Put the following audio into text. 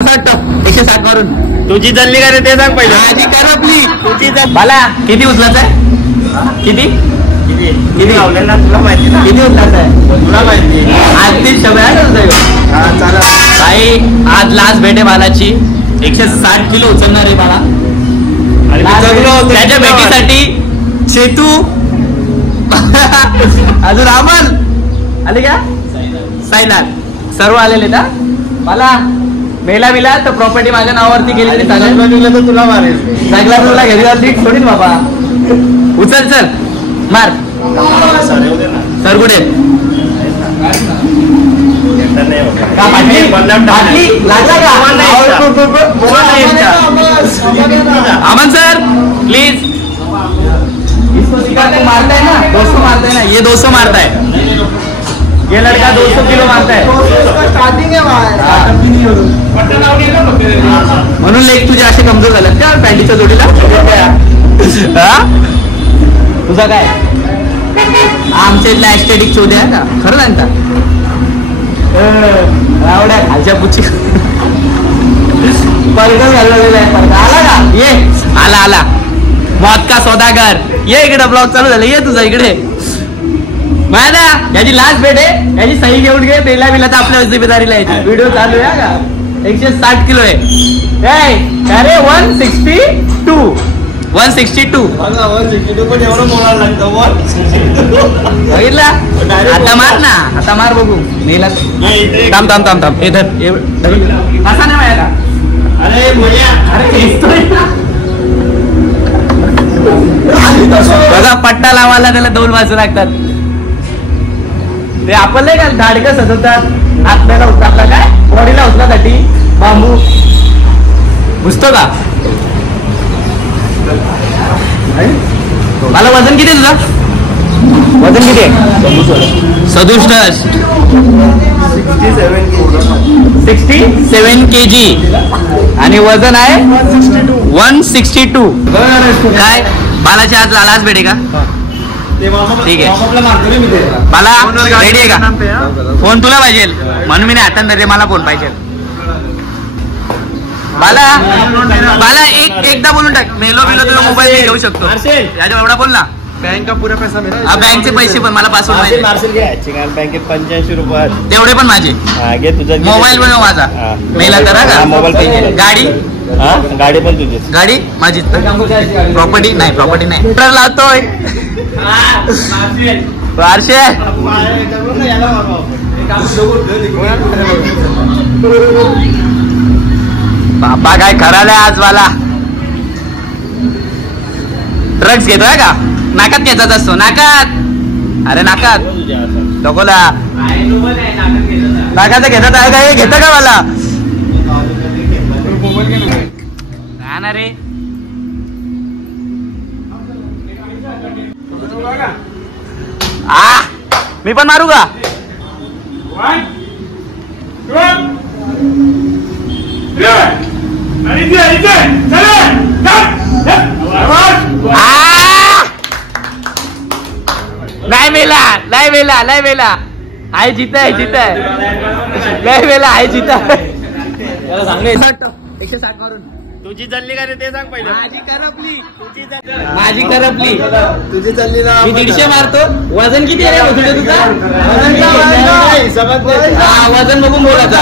160 वरून तुझी जल्ली का रे ते सांग पहिले. माझी करपली तुझी मला किती उचलायचं आहे? किती किती लावलेला तुला माहिती ना. किती उचलायचं आहे तुला माहिती. आज 30 चला भाई. आज लास्ट भेट आहे बालाची. 160 किलो उचलणार आहे बाला. त्याच्या भेटीसाठी चेतू अजून अमल आले का साईनाथ सर्व आलेले ना. मला मेला बिला तर प्रॉपर्टी माझ्या नावावरती गेली तरी चालेल. तर तुला मारेल. सगळ्या तुला घरी जाऊन सोडीन बाबा. उचल चल मार सर कुठे अमन सर प्लीज. इसको सिखाते मारता है ना 200 मारता है ना. ये 200 मारता है. ये लड़का 200 किलो मारता है. म्हणून लेग तुझे असे कमजोर झालेत का पॅन्टीच्या जोडीला. तुझा काय आमच्या इथला ऍस्टेटिक चोदे आहे का खरं सांगता. आवड्या खालच्या पुची बर्गर घालवलेला आहे. आला का ये आला आला मौत का सौदागर. ये इकडे ब्लॉग चालू झाला. ये तुझा इकडे माहिती याची लास्ट भेट आहे. याची सही घेऊन घे. बेला बिला तर आपल्या जिम्मेदारीला यायची. व्हिडिओ चालू आहे का. 160 किलो आहे. अरे 162 पण एवढं बोलायला लागतं. बघितला आता मार ना. आता मार बघू मेला. थांब थांब थांब थांब हे धर. असा नाही माहिती का. अरे अरे बघा पट्टा लावायला त्याला 2 वाजू लागतात. ते आपण नाही का धाडकं सजवतात. आपल्याला उचलला काय बॉडीला उचलासाठी बांबू घुसतो का. मला वजन किती तुझा. वजन किती आहे. 67 kg आणि वजन आहे 162. काय बालाची आज लालाच भेटे का. ठीक आहे मला रेडी आहे का. फोन तुला पाहिजे म्हणून मी नाही हातात धरले. मला फोन पाहिजे. मला एकदा बोलून टाक. मेलो बिलो तुला मोबाईल घेऊ शकतो. याच्या एवढा बोल ना. बैंक का पूरा पैसा मेरा. बँकचे पैसे पण मला पासवर्ड माहिती. बँकेत 85 रुपये तेवढे पण माझे. घे तुझा मोबाईल पण माझा. मेला करा का मोबाईल पैसे. गाडी गाडी पण तुझी. गाडी माझी. प्रॉपर्टी नाही लावतोय. वारशे बाबा काय करायला आज मला. ड्रग्स घेतोय का. नाकात घेतात असतो. नाकात अरे नाकात टोकोला नाकात घेतात आहे का. हे घेतं का मला ना रे. मी पण मारू का. नाही मेला आहे जित आहे नाही मेला आहे जित. 160 मारून तुझी जल्ली का रे ते सांग पहिले. माझी करपली तुझी जल्ली ना. मी 150 मारतो. वजन किती आहे रे तुझं. वजन बघून बोलायचं.